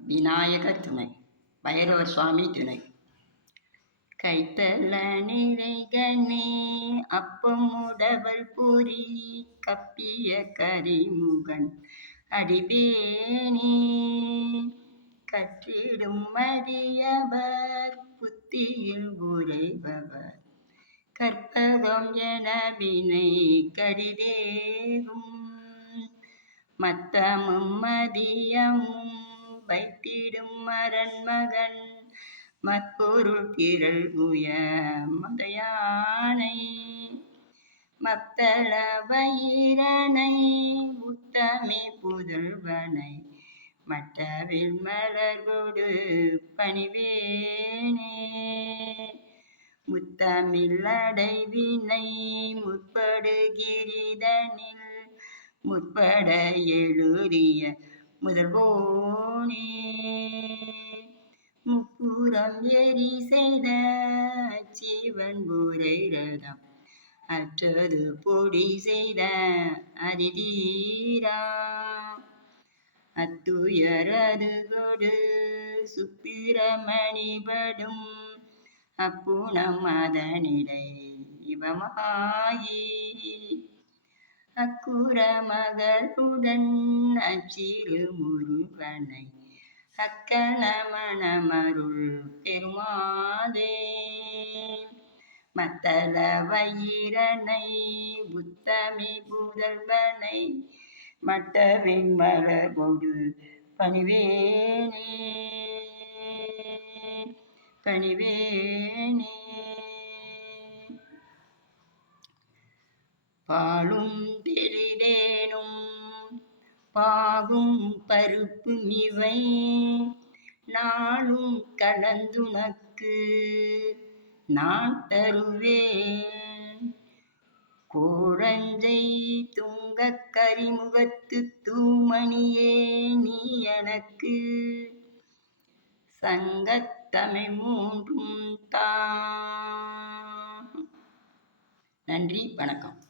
விநாயகர் துணை, பைரவர் சுவாமி துணை. கைத்தல நிறைகனே அப்பம் உடவல் பொறி கப்பிய கரிமுகன் அடிபேணி கற்றிடும் மதியவர் புத்தியில் உரைபவர் கற்பகம் என வினை கடிதேகும் மத்தமும் மதியமும் வைத்திடும் மரண்மகன் மற்பொருள் திரள் உய மதையானை மத்தள வயிரனை உத்தமி புதல்வனை மட்டவில் மலர்கொடு பணிவேனே முத்தமிழ் அடைவினை முற்படுகிரிதனில் முற்பட எழுதிய முதல்வோனே முப்புறம் எரி செய்த ஜீவன் ஊரை ரதம் அற்றது பொடி செய்த அதிதீரா அத்துயரது கொடு சுப்பிரமணிபடும் அப்புணம் அதனிடை இவமாயி அக்குற மகளுடன் அச்சிறு முருகனை அக்கண மணமருள் பெருமாதே மத்தள வயிரனை உத்தமி புதல்வனை மட்டவின் மலர்கொடு பணிவேனே பணிவேனே. பாலும் தெளிதேனும் பாகும் பருப்பு இவை நாளும் கலந்துனக்கு நான் தருவேன் கோழஞ்சை துங்க கரிமுகத்து தூமணியே நீ எனக்கு சங்கத்தமிழ் மூன்றும் தா. நன்றி, வணக்கம்.